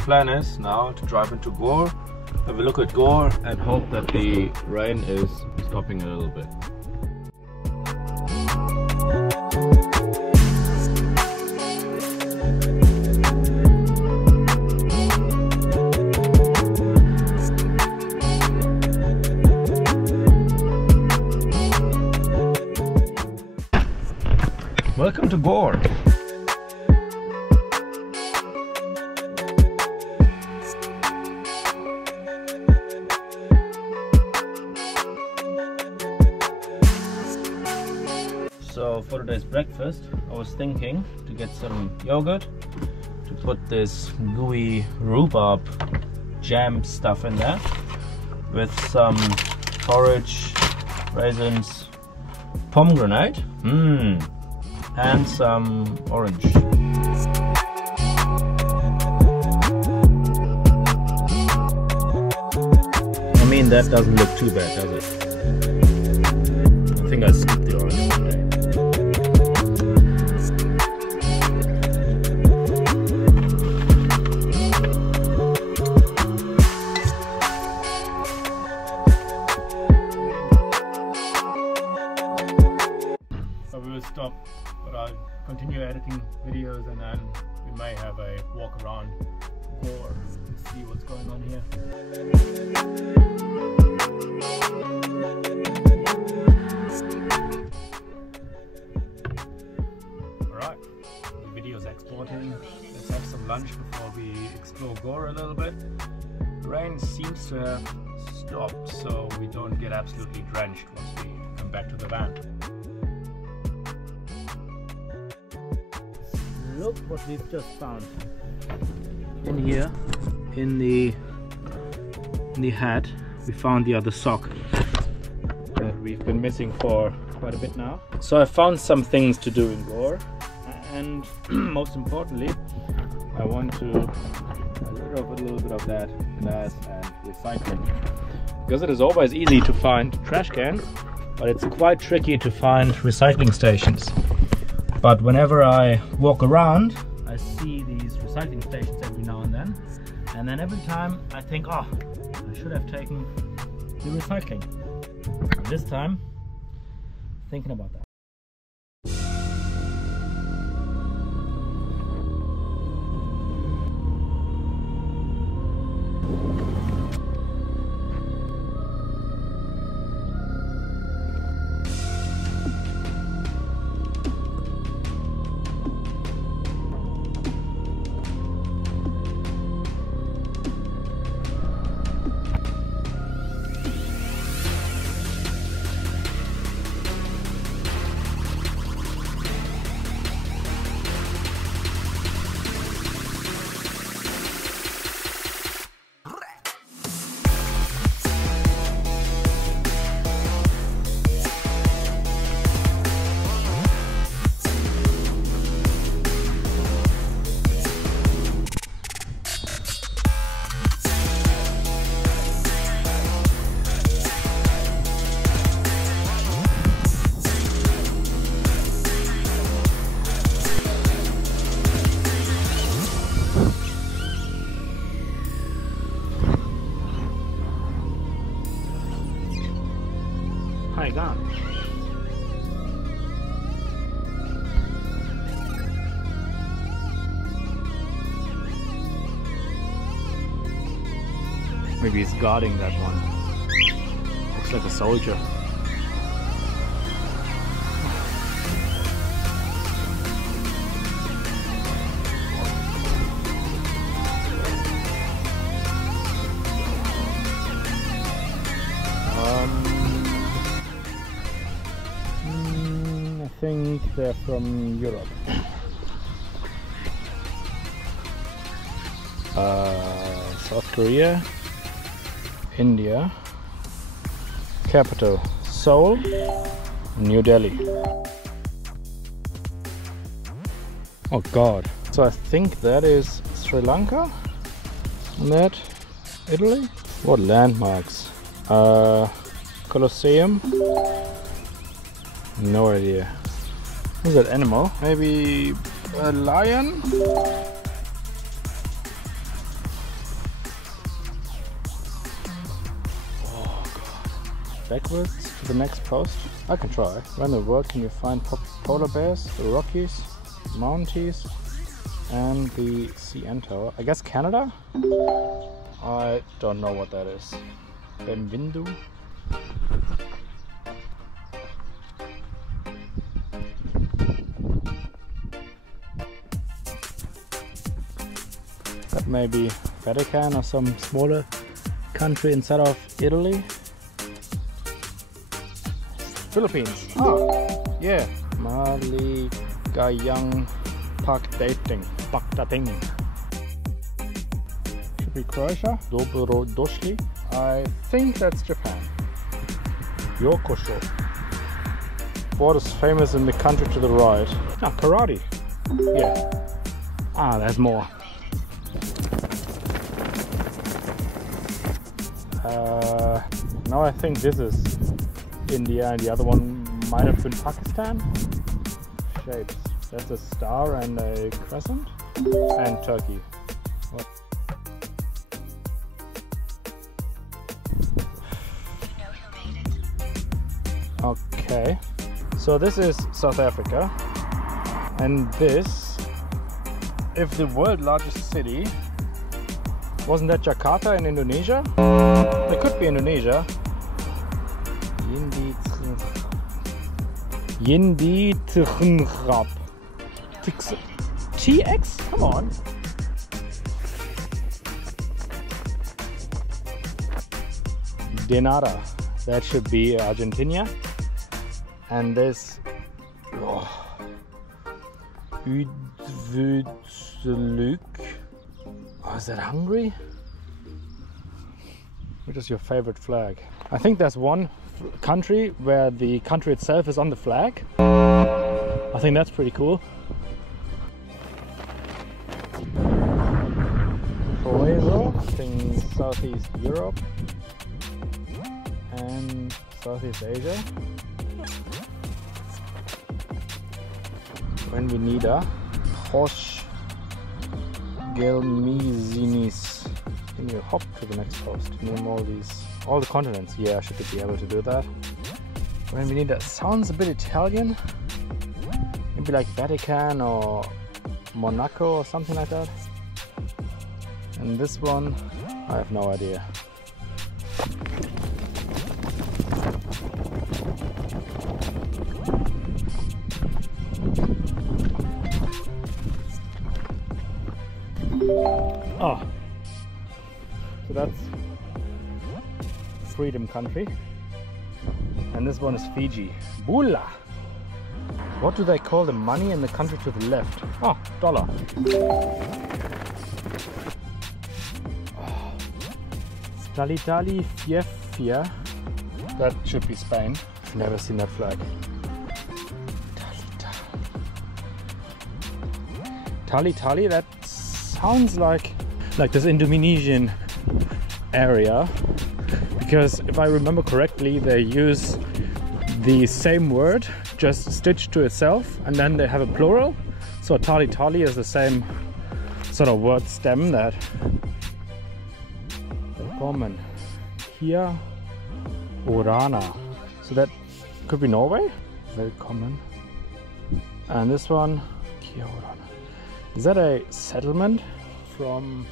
plan is now to drive into Gore, have a look at Gore, and hope that the rain is stopping a little bit. Welcome to Gore. So for today's breakfast, I was thinking to get some yogurt, to put this gooey rhubarb jam stuff in there, with some porridge, raisins, pomegranate, and some orange. I mean, that doesn't look too bad, does it? I think I skipped the orange today. So we will stop, but I'll continue editing videos, and then we may have a walk around Gore and see what's going on here. Alright, the video's exporting. Let's have some lunch before we explore Gore a little bit. The rain seems to have stopped, so we don't get absolutely drenched once we come back to the van. Look what we've just found in here, in the hat. We found the other sock that we've been missing for quite a bit now. So I found some things to do in Gore, and most importantly, I want to get rid of a little bit of that glass and recycling, because it is always easy to find trash cans, but it's quite tricky to find recycling stations. But whenever I walk around, I see these recycling stations every now and then every time I think, oh, I should have taken the recycling. And this time, thinking about that. Hi, gone. Maybe he's guarding that one. Looks like a soldier. I think they're from Europe. South Korea, India, capital Seoul, New Delhi. Oh god. So I think that is Sri Lanka, and that Italy. What landmarks? Colosseum? No idea. What's that animal? Maybe a lion? backwards to the next post? I can try. Where in the world can you find polar bears, the Rockies, Mounties, and the CN Tower? I guess Canada? I don't know what that is. Benvindu? That may be Vatican or some smaller country inside of Italy. Philippines. Oh, yeah. Maligayang Pagdating. Should be Croatia. Dobro došli. I think that's Japan. Yokosho. What is famous in the country to the right? Ah, karate. Yeah. Ah, there's more. Now I think this is India and the other one might have been Pakistan. Shapes. That's a star and a crescent. And Turkey. What? Okay. So this is South Africa. And this, if the world's largest city, wasn't that Jakarta in Indonesia? It could be Indonesia. Yindi Tchngrap. TX? Come on. Denara. That should be Argentina. And this. Oh, oh, is that Hungary? Which is your favorite flag? I think there's one country where the country itself is on the flag. I think that's pretty cool. Cairo, I think Southeast Europe and Southeast Asia. When we need a Hosh Gelmizinis. Can you hop to the next post? Name all the continents. Yeah, I should be able to do that. When we need that, sounds a bit Italian. Maybe like Vatican or Monaco or something like that. And this one, I have no idea. Oh, so that's Freedom Country, and this one is Fiji. Bula! What do they call the money in the country to the left? Oh, dollar. Tali Fiefia. That should be Spain. I've never seen that flag. Tali, that sounds like this Indonesian area, because if I remember correctly, they use the same word just stitched to itself, and then they have a plural. So tali is the same sort of word stem that common here Orana. So that could be Norway. Very common. And this one Kia Orana. Is that a settlement from...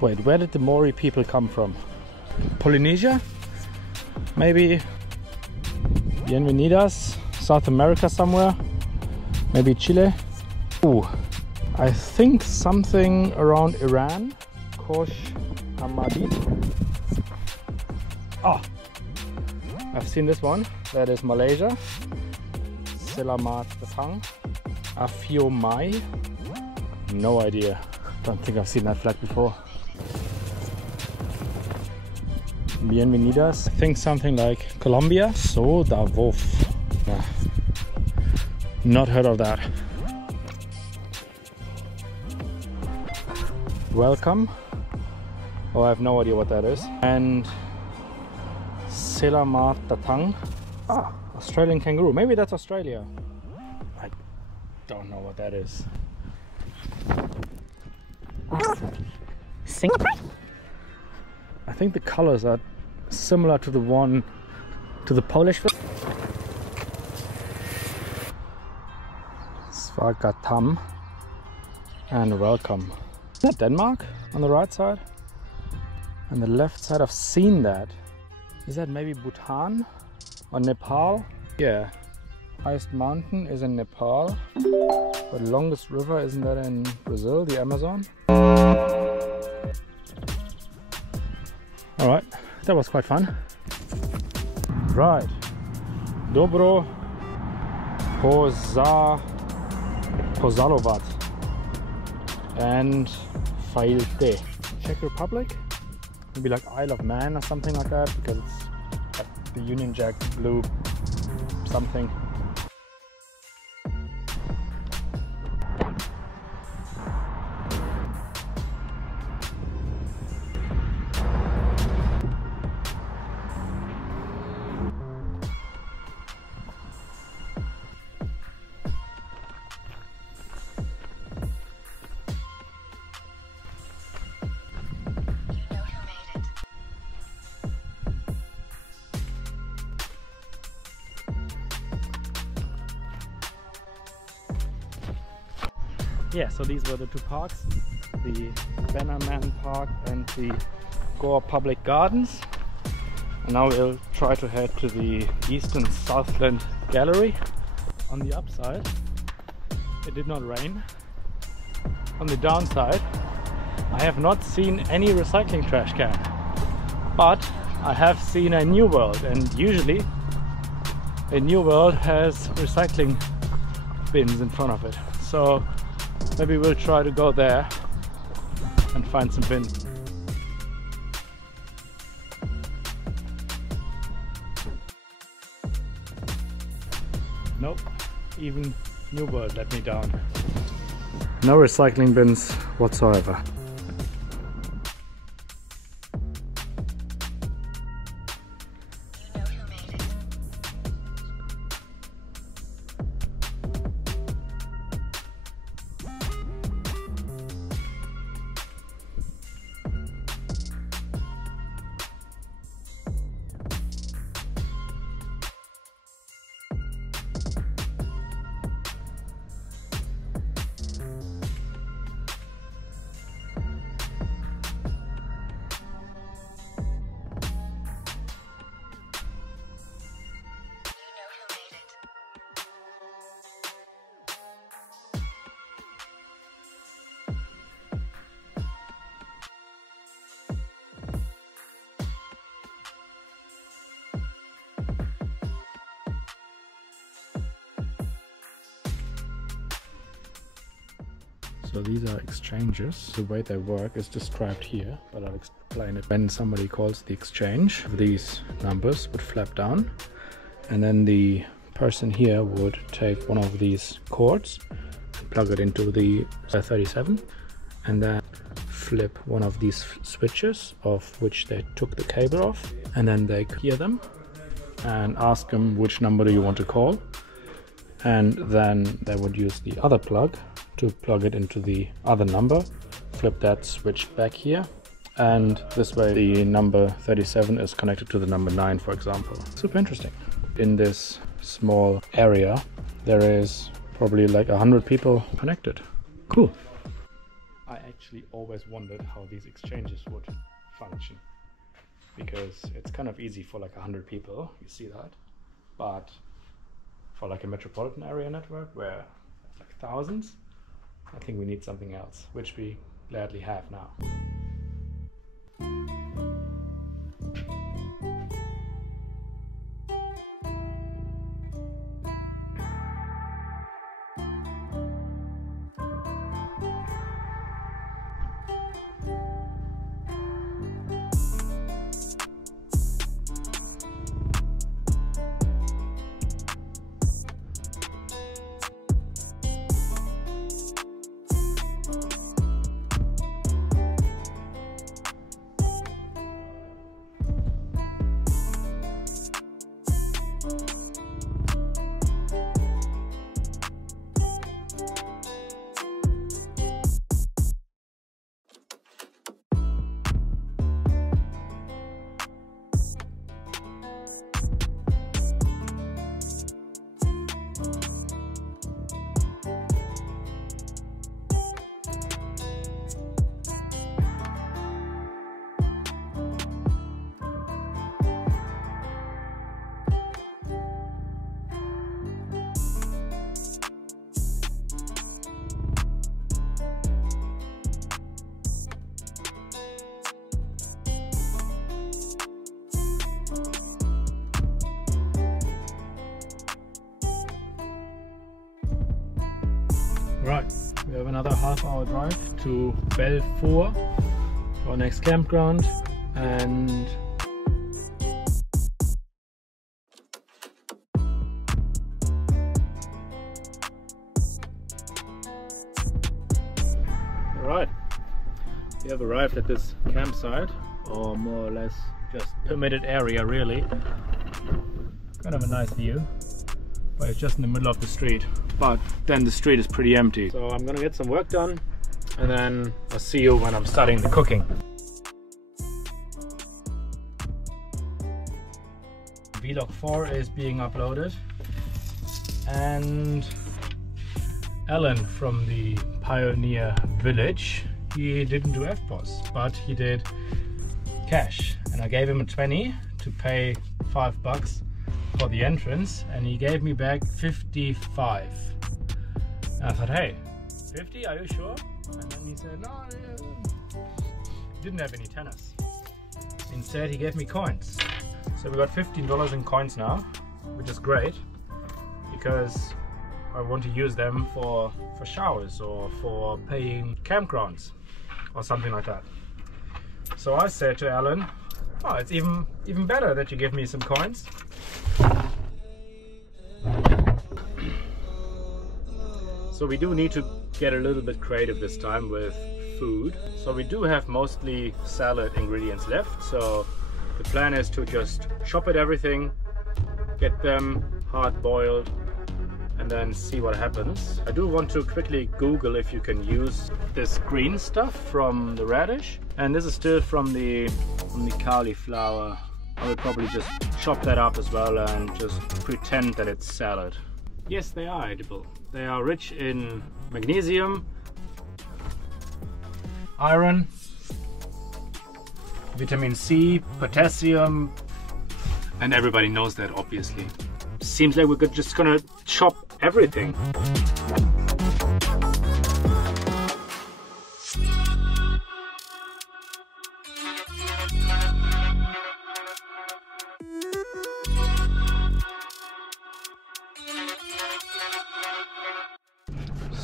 Wait, where did the Maori people come from? Polynesia? Maybe Bienvenidas, South America somewhere? Maybe Chile? Ooh, I think something around Iran. Kosh Hamadid. Oh, I've seen this one. That is Malaysia. Selamat datang. Afio Mai. No idea. Don't think I've seen that flag before. Bienvenidas. I think something like Colombia. So Davos. Nah. Not heard of that. Welcome. Oh, I have no idea what that is. And Selamat datang. Ah, Australian kangaroo. Maybe that's Australia. I don't know what that is. Singapore? I think the colors are similar to the one to the Polish film. Svagatam and welcome. Is that Denmark on the right side? On the left side, I've seen that. Is that maybe Bhutan or Nepal? Yeah. Highest mountain is in Nepal. But longest river, isn't that in Brazil, the Amazon? Alright, that was quite fun. Right. Dobro Pozalovat and Failte. Czech Republic? Maybe like Isle of Man or something like that, because it's like the Union Jack blue something. Yeah, so these were the two parks, the Bannerman Park and the Gore Public Gardens. And now we'll try to head to the Eastern Southland Gallery. On the upside, it did not rain. On the downside, I have not seen any recycling trash can. But I have seen a New World, and usually a New World has recycling bins in front of it. So maybe we'll try to go there and find some bins. Nope, even New World let me down. No recycling bins whatsoever. So these are exchanges. The way they work is described here, but I'll explain it. When somebody calls the exchange, these numbers would flap down, and then the person here would take one of these cords, plug it into the 37, and then flip one of these switches, of which they took the cable off, and then they hear them and ask them which number do you want to call, and then they would use the other plug to plug it into the other number, flip that switch back here, and this way the number 37 is connected to the number 9, for example. Super interesting. In this small area there is probably like 100 people connected. Cool. I actually always wondered how these exchanges would function, because it's kind of easy for like 100 people, you see that, but for like a metropolitan area network where there's like thousands, I think we need something else, which we gladly have now. another half-hour drive to Belfour, our next campground, and alright, we have arrived at this campsite, or more or less just permitted area really. Kind of a nice view, but it's just in the middle of the street. But then the street is pretty empty. So I'm gonna get some work done and then I'll see you when I'm starting the cooking. Vlog 4 is being uploaded, and Alan from the Pioneer Village, he didn't do FPOS, but he did cash, and I gave him a 20 to pay $5 for the entrance, and he gave me back 55. And I thought, hey, 50, are you sure? And then he said, no, he didn't have any tennis. Instead, he gave me coins. So we got $15 in coins now, which is great, because I want to use them for showers or for paying campgrounds or something like that. So I said to Alan, oh, it's even better that you give me some coins. So we do need to get a little bit creative this time with food. So we do have mostly salad ingredients left. So the plan is to just chop it everything, get them hard boiled, and then see what happens. I do want to quickly Google if you can use this green stuff from the radish. And this is still from the cauliflower. I will probably just chop that up as well and just pretend that it's salad. Yes, they are edible. They are rich in magnesium, iron, vitamin C, potassium, and everybody knows that obviously. Seems like we're just gonna chop everything.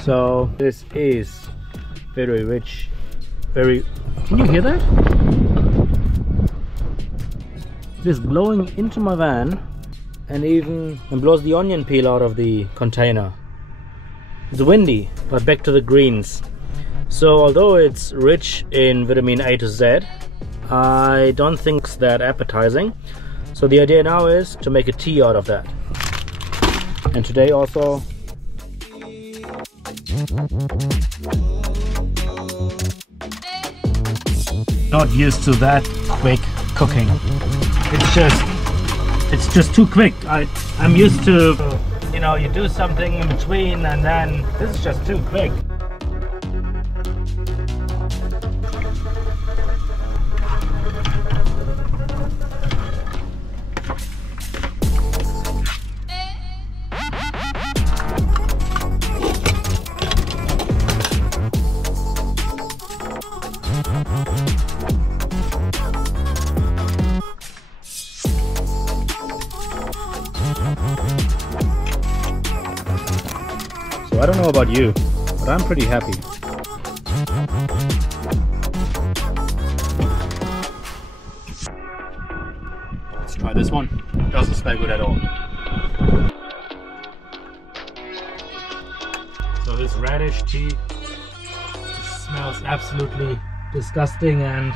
So this is very rich, very... Can you hear that? It is blowing into my van and blows the onion peel out of the container. It's windy, but back to the greens. So although it's rich in vitamin A to Z, I don't think it's that appetizing. So the idea now is to make a tea out of that. And today also not used to that quick cooking. It's just too quick. I'm used to, you know, you do something in between and then this is just too quick. I don't know about you, but I'm pretty happy. Let's try this one. Doesn't smell good at all. So this radish tea just smells absolutely disgusting, and